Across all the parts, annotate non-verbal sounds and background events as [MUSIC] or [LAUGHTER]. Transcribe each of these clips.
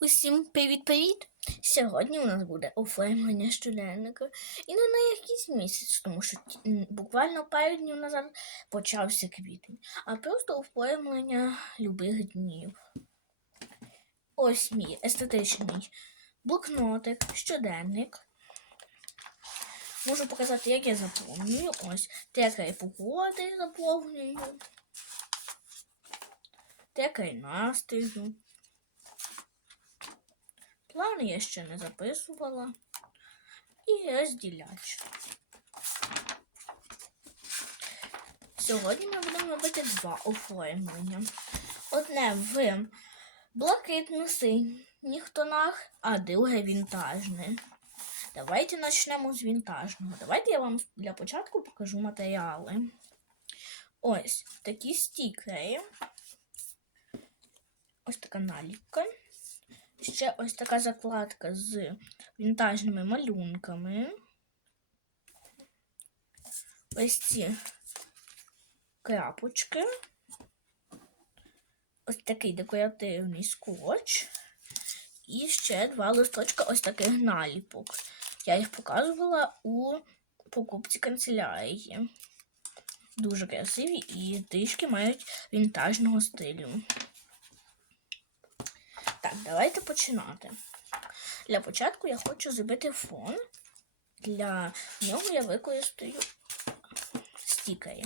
Усім привіт-привіт! Сьогодні у нас буде оформлення щоденника. І не на якийсь місяць, тому що буквально пару днів назад почався квітень, а просто оформлення любих днів. Ось мій естетичний блокнотик, щоденник. Можу показати, як я заповнюю. Ось теки погоди заповнюю. Теки настрою. Плани я ще не записувала. І розділяч. Сьогодні ми будемо робити два оформлення. Одне в блакитно-синіх тонах, а друге вінтажне. Давайте почнемо з вінтажного. Давайте я вам для початку покажу матеріали. Ось такі стікери. Ось така наліпка. Ще ось така закладка з вінтажними малюнками. Ось ці крапочки. Ось такий декоративний скотч. І ще два листочка ось таких наліпок. Я їх показувала у покупці канцелярії. Дуже красиві і трішки мають вінтажного стилю. Так, давайте починати. Для початку я хочу зробити фон. Для нього я використаю стікери.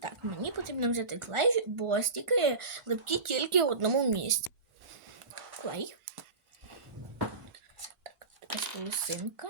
Так, мені потрібно взяти клей, бо стікери липкі тільки в одному місці. Клей. Так, якась лисинка.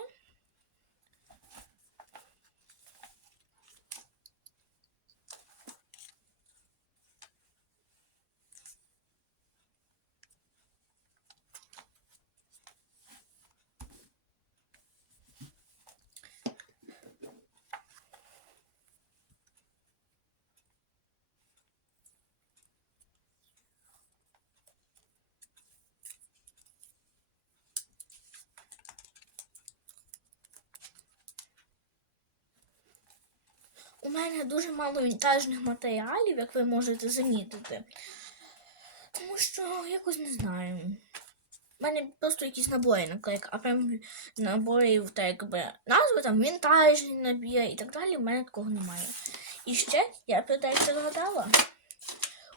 У мене дуже мало вінтажних матеріалів, як ви можете замітити. Тому що якось не знаю. У мене просто якісь набори наклейка, а прям наборів, так якби назви там вінтажні набір і так далі. У мене такого немає. І ще я питаюся згадала.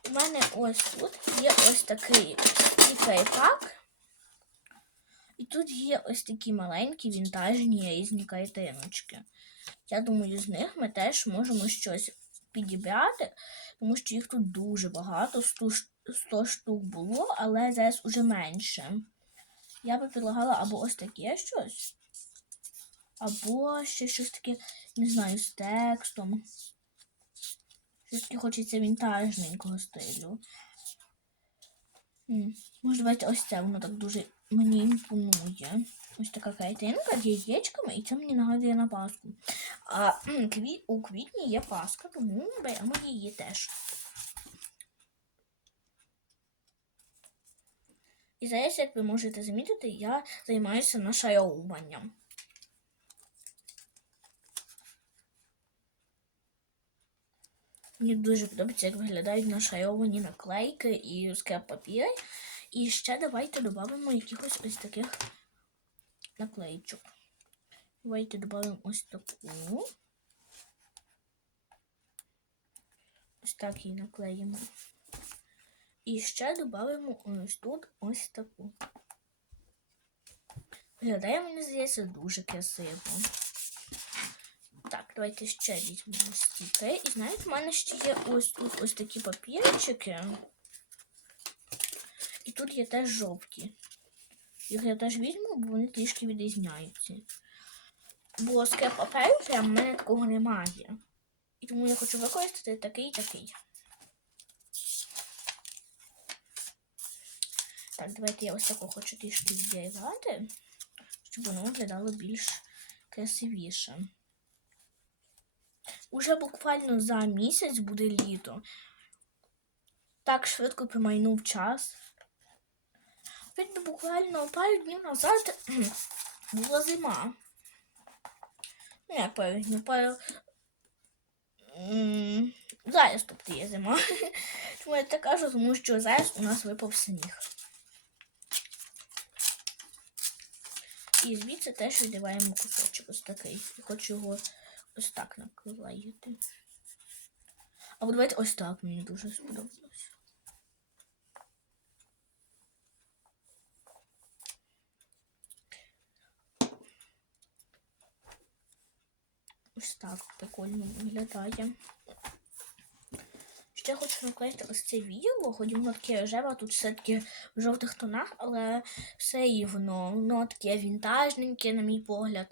У мене ось тут є ось такий пак. І тут є ось такі маленькі вінтажні різні картиночки. Я думаю, з них ми теж можемо щось підібрати, тому що їх тут дуже багато, 100, 100 штук було, але зараз уже менше. Я би предлагала або ось таке щось, або ще щось таке, не знаю, з текстом. Щось таке хочеться вінтажненького стилю. Може, давайте ось це, воно так дуже мені імпонує. Ось така картинка з яєчками, і це мені нагадує на Пасху. А м, кві... у квітні є Пасха, тому беремо її теж. І зараз, як ви можете замітити, я займаюся нашаровуванням. Мені дуже подобається, як виглядають нашаровані наклейки і скреп папір. І ще давайте додамо якихось ось таких наклеїчок. Давайте додамо ось таку. Ось так її наклеїмо. І ще додамо ось тут ось таку. Виглядає, мені здається, дуже красиво. Так, давайте ще візьмемо стіки. І знаєте, в мене ще є ось тут ось такі папірчики. І тут є теж жовті. Їх я теж візьму, бо вони трішки відрізняються. Бо скреп паперу прям в мене такого немає. І тому я хочу використати такий і такий. Так, давайте я ось таку хочу трішки віддягати, щоб воно виглядало більш красивіше. Уже буквально за місяць буде літо. Так швидко промайнув час. Від буквально пару днів назад [CLEARS THROAT] була зима. Як пару днів, пару Зараз тобто є зима. [LAUGHS] Чому я так кажу? Тому що зараз у нас випав сніг. І звідси теж відриваємо кусочок ось такий. І хочу його ось так наклеїти. Або давайте ось так мені дуже сподобалось. Ось так прикольно виглядає. Ще хочу наклеїти ось це відео, хоч воно таке рожеве, тут все-таки в жовтих тонах, але все рівно. Воно таке вінтажненьке, на мій погляд.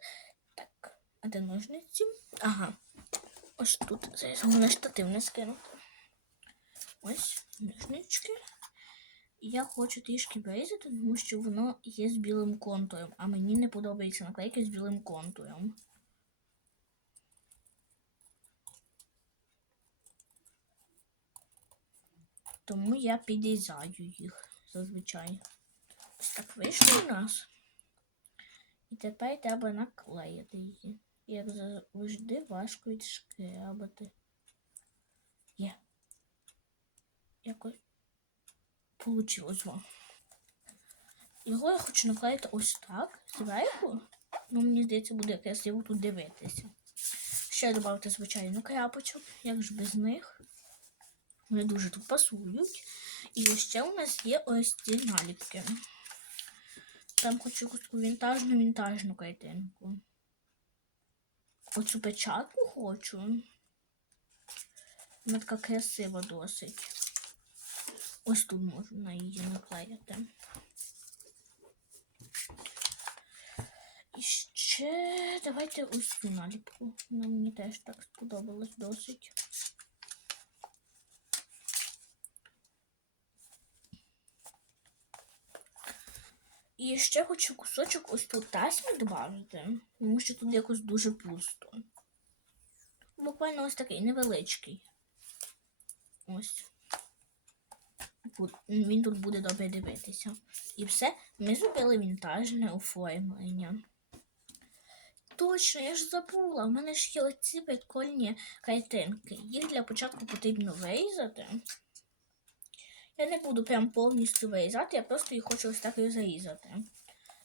Так, а де ножниці? Ага. Ось тут. Зараз головне штатив не скинути. Ось ножнички. Я хочу трішки вирізати, тому що воно є з білим контуром, а мені не подобається наклейки з білим контуром. Тому я підрізаю їх зазвичай. Ось так вийшло у нас. І тепер треба наклеїти її. Як завжди важко відшкрябати. Є. Якось получилось вам. Його я хочу наклеїти ось так, зверху. Ну, мені здається, буде красиво тут дивитися. Ще додати, звичайно, крапочок, як ж без них. Вони дуже тут пасують. І ще у нас є ось ці наліпки. Там хочу якусь вінтажну вінтажну картинку. Оцю печатку хочу. Вона така красива досить. Ось тут можна її наклеїти. І ще давайте ось цю наліпку. Вона мені теж так сподобалась досить. І ще хочу кусочок ось тут тасми додати, тому що тут якось дуже пусто. Буквально ось такий невеличкий. Ось. Він тут буде добре дивитися. І все, ми зробили вінтажне оформлення. Точно, я ж забула. У мене ж є оці прикольні картинки. Їх для початку потрібно вирізати. Я не буду прям повністю вирізати, я просто їх хочу ось так і зарізати.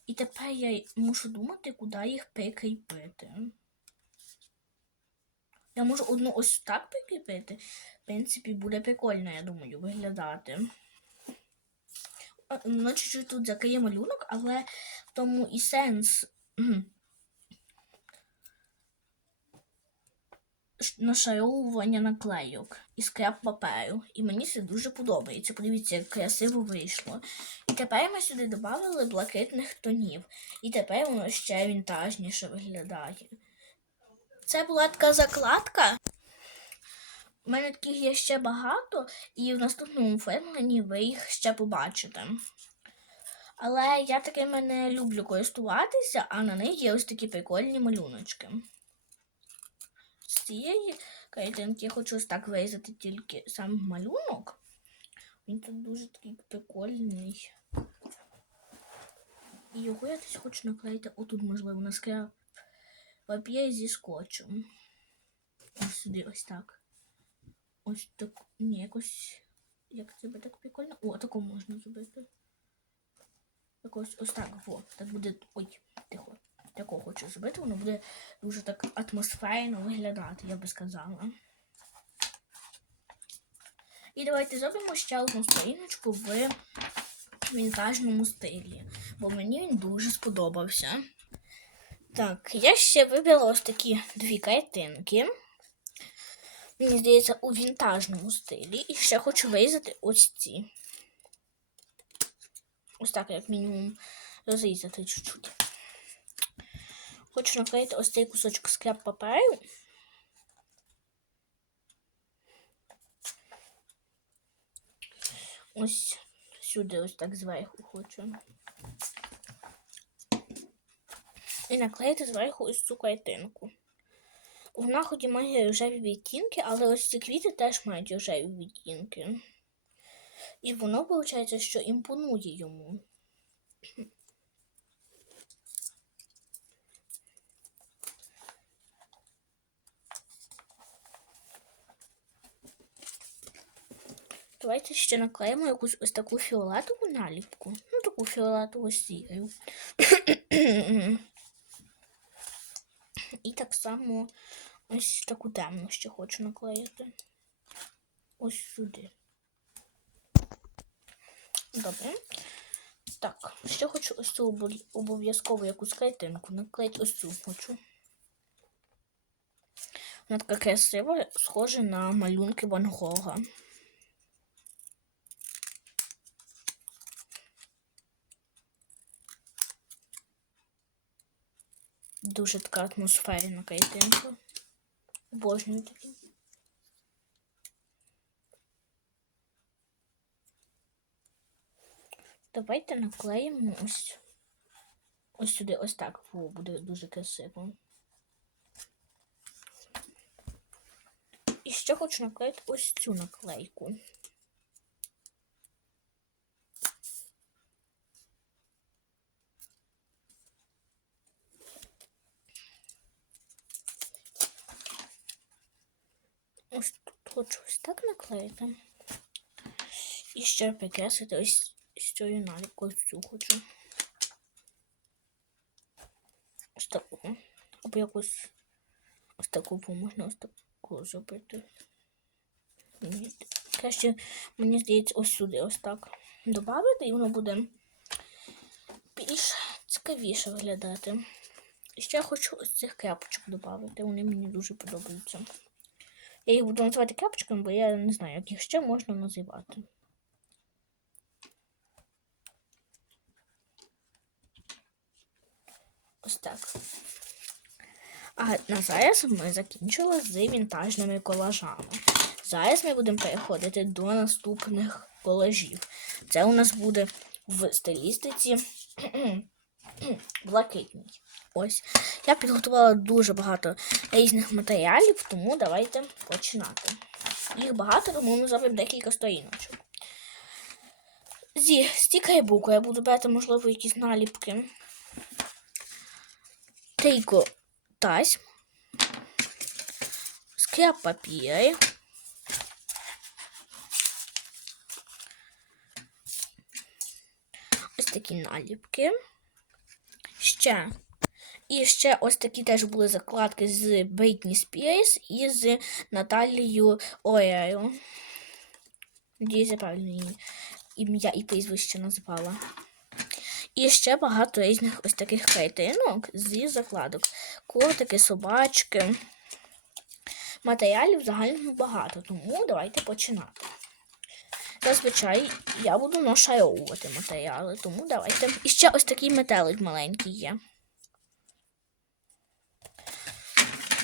І тепер я мушу думати, куди їх прикріпити. Я можу одну ось так прикріпити. В принципі, буде прикольно, я думаю, виглядати. Воно чуть-чуть тут закриє малюнок, але в тому і сенс. Нашаровування наклейок і скраб паперу. І мені це дуже подобається. Подивіться, як красиво вийшло. І тепер ми сюди додали блакитних тонів. І тепер воно ще вінтажніше виглядає. Це була така закладка. У мене таких є ще багато, і в наступному оформленні ви їх ще побачите. Але я такими не люблю користуватися, а на них є ось такі прикольні малюночки. Цієї картинки я хочу ось так вирізати тільки сам малюнок. Він тут дуже такий прикольний. І його я десь хочу наклеїти отут, можливо, на скраб папір зі скотчем. Ось сюди ось так. Ось так. Ні, якось. Як це би так прикольно? О, таку можна зробити. Так ось, ось так, во. Так буде. Ой, тихо. Такого хочу зробити, воно буде дуже так атмосферно виглядати, я би сказала. І давайте зробимо ще одну сторіночку в вінтажному стилі, бо мені він дуже сподобався. Так, я ще вибрала ось такі дві картинки. Мені здається, у вінтажному стилі. І ще хочу вирізати ось ці. Ось так, як мінімум, розрізати чуть-чуть. Хочу наклеїти ось цей кусочок скраб паперу. Ось сюди, ось так зверху хочу. І наклеїти зверху ось цю картинку. Вона хоч і має рожеві відтінки, але ось ці квіти теж мають рожеві відтінки. І воно, виходить, що імпонує йому. Давайте ще наклеїмо якусь ось таку фіолетову наліпку. Ну, таку фіолетову сіру. І так само ось таку темну ще хочу наклеїти. Ось сюди. Добре. Так, ще хочу ось цю обо- обов'язково якусь клейтинку. Наклеїти ось цю хочу. Вона така красива, схожа на малюнки Ван Гога. Дуже така атмосферна картинка. Обожнюю такі. Давайте наклеїмо ось, ось сюди, ось так. Фу, буде дуже красиво. І ще хочу наклеїти ось цю наклейку. Ось тут хочу ось так наклеїти. І ще прикрасити ось цією наліпкою цю хочу. Ось таку. Або якусь ось таку можна ось таку зробити. Ні, Краще, мені здається, ось сюди ось так додати, і воно буде більш цікавіше виглядати. І ще хочу ось цих крапочок додати. Вони мені дуже подобаються. Я їх буду називати крапочками, бо я не знаю, як їх ще можна називати. Ось так. А на зараз ми закінчили з вінтажними колажами. Зараз ми будемо переходити до наступних колажів. Це у нас буде в стилістиці [CLEARS THROAT] [CLEARS THROAT] блакитній. Ось. Я підготувала дуже багато різних матеріалів, тому давайте починати. Їх багато, тому ми зробимо декілька сторіночок. Зі стікербуку я буду брати, можливо, якісь наліпки. Трійко тасьм. Скраб папіри. Ось такі наліпки. Ще. І ще ось такі теж були закладки з Бритні Спірс і з Наталією Оєю. Надіюсь, я правильно її ім'я і прізвище назвала. І ще багато різних ось таких картинок зі закладок. Котики, собачки. Матеріалів загально багато, тому давайте починати. Зазвичай я буду нашаровувати матеріали, тому давайте. І ще ось такий метелик маленький є.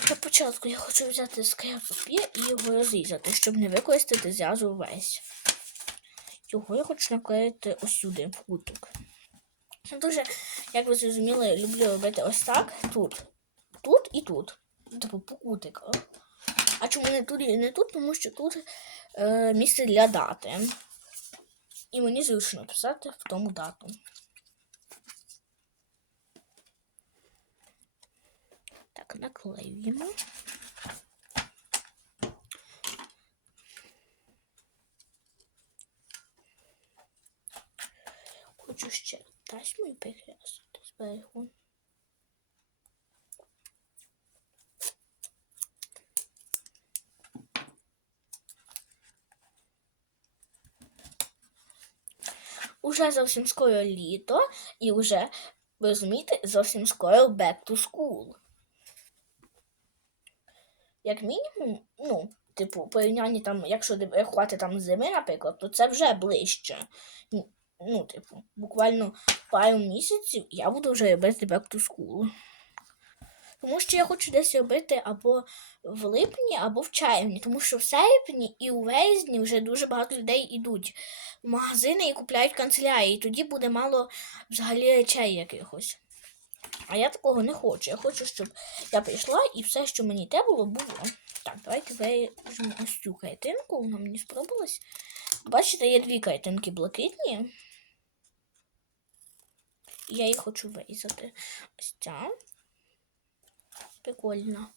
Для початку я хочу взяти скреп папір і його розрізати, щоб не використати зразу весь. Його я хочу наклеїти ось сюди, в кутик. Я Дуже, як ви зрозуміли, люблю робити ось так. Тут. Тут і тут. Типу по кутиках. А чому не тут і не тут? Тому що тут е, місце для дати. І мені зручно писати в тому дату. Так, наклеюємо. Хочу ще тасьмою перехрестити зверху. Уже зовсім скоро літо і вже, ви розумієте, зовсім скоро back to school. Як мінімум, ну, типу, порівнянні там, якщо рахувати там зими, наприклад, то це вже ближче. Ну, типу, буквально пару місяців я буду вже робити back to school. Тому що я хочу десь робити або в липні, або в червні. Тому що в серпні і у вересні вже дуже багато людей йдуть в магазини і купляють канцелярії. І тоді буде мало взагалі речей якихось. А я такого не хочу. Я хочу, щоб я прийшла і все, що мені те було, було. Так, давайте виріжемо ось цю картинку. Вона мені сподобалась. Бачите, є дві картинки блакитні. Я їх хочу вирізати. Ось ця. Прикольно.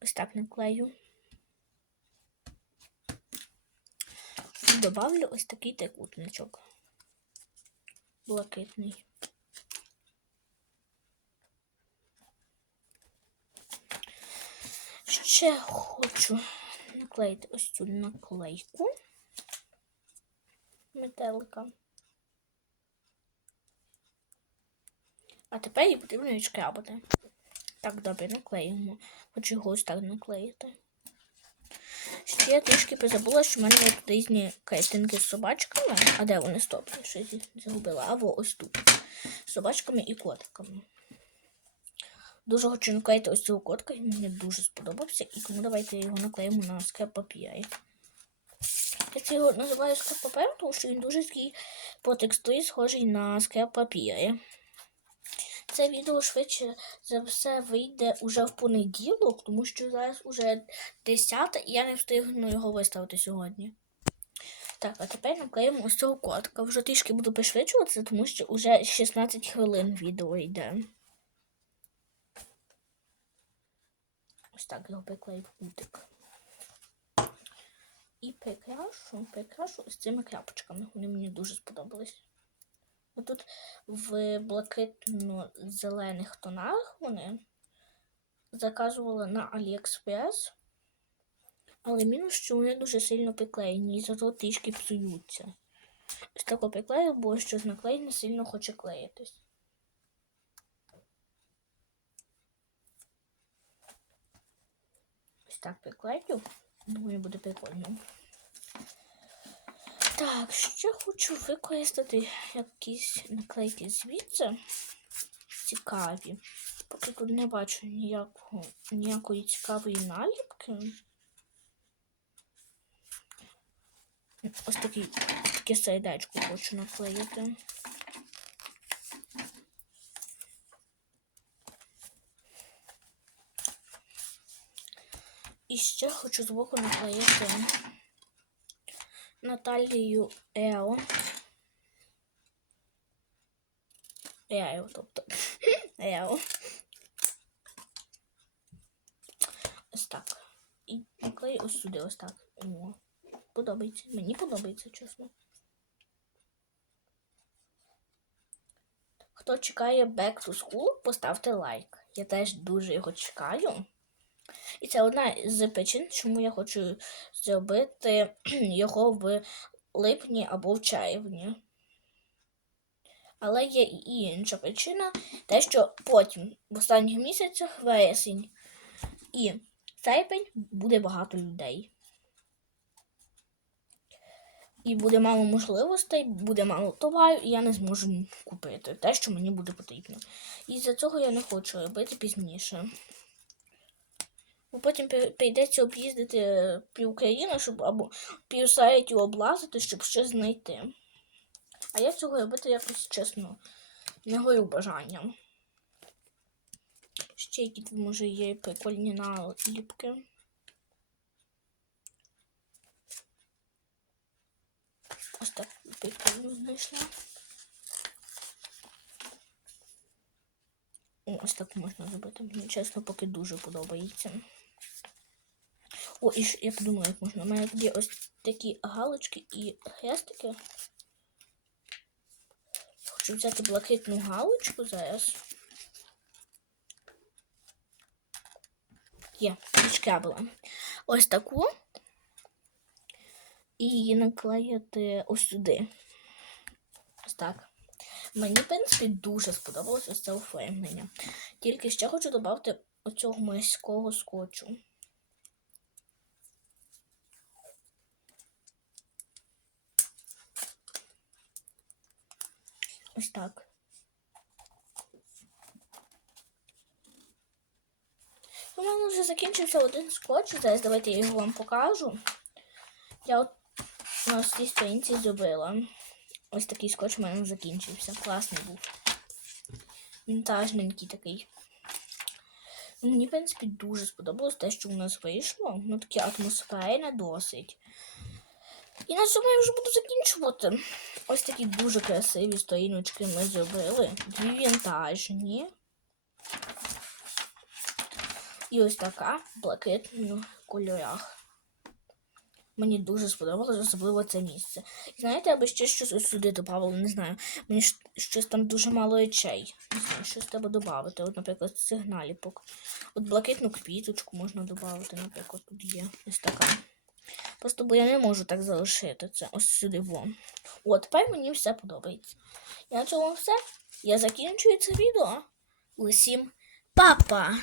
Ось так наклею. І добавлю ось такий трикутничок. Блакитний. Ще хочу наклеїти ось цю наклейку метелика. А тепер її потрібно відшкрябати. Так, добре, наклеїмо. Хочу його ось так наклеїти. Ще я трішки позабула, що в мене є тут різні картинки з собачками. А де вони стоп? Я щось загубила. Або ось тут. З собачками і котиками. Дуже хочу наклеїти ось цього котика, він мені дуже сподобався. І тому давайте його наклеїмо на скраб папірі. Я це його називаю скраб папером, тому що він дуже такий по текстурі схожий на скраб папірі. Це відео швидше за все вийде уже в понеділок, тому що зараз уже 10 і я не встигну його виставити сьогодні. Так, а тепер наклеїмо ось цього котика. Вже трішки буду пришвидшуватися, тому що вже 16 хвилин відео йде. Ось так його приклею кутик. І прикрашу, прикрашу ось цими крапочками. Вони мені дуже сподобались. Тут в блакитно-зелених тонах вони заказували на AliExpress. Але мінус, що вони дуже сильно приклеєні і зато трішки псуються. Ось тако приклею, бо щось наклеєне сильно хоче клеїтись. Ось так приклею. Думаю, буде прикольно. Так, ще хочу використати якісь наклейки звідси. Цікаві. Поки тут не бачу ніякого, ніякої цікавої наліпки. Ось такий, таке сердечко хочу наклеїти. І ще хочу збоку наклеїти Наталію Ео. Ео, тобто [LAUGHS] Ео. Ось так. І наклею ось сюди, ось так. О, подобається. Мені подобається, чесно. Хто чекає Back to School, поставте лайк. Я теж дуже його чекаю. І це одна з причин, чому я хочу зробити [CLEARS THROAT] його в липні або в червні. Але є і інша причина, те, що потім, в останніх місяцях, вересень і серпень буде багато людей. І буде мало можливостей, буде мало товару, і я не зможу купити те, що мені буде потрібно. І за цього я не хочу робити пізніше. Бо потім прийдеться об'їздити пів країни, щоб або пів сайтів облазити, щоб щось знайти. А я цього робити якось чесно не горю бажанням. Ще які може є прикольні наліпки. Ось так прикольно знайшла. Ось так можна зробити. Мені чесно, поки дуже подобається. О, і я подумала, як можна. У мене є ось такі галочки і хрестики. Хочу взяти блакитну галочку зараз. Є, відшкрябила. Ось таку. І її наклеїти ось сюди. Ось так. Мені, в принципі, дуже сподобалося це оформлення. Тільки ще хочу додати оцього морського скотчу. Ось так. У мене вже закінчився один скотч. Зараз давайте я його вам покажу. Я от на цій сторінці зробила. Ось такий скотч у мене закінчився. Класний був. Вінтажненький такий. Мені, в принципі, дуже сподобалось те, що у нас вийшло. Ну, таке атмосферне досить. І на цьому я вже буду закінчувати. Ось такі дуже красиві сторіночки ми зробили. Дві вінтажні. І ось така в блакитних кольорах. Мені дуже сподобалось, особливо це місце. І знаєте, я би ще щось ось сюди додавала, не знаю. Мені щось там дуже мало очей. Не знаю, щось треба додати. От, наприклад, сигналіпок. От блакитну квіточку можна додати, наприклад, тут є ось така. Просто бо я не можу так залишити це ось сюди во. От, тепер мені все подобається. І на цьому все. Я закінчую це відео. Усім папа!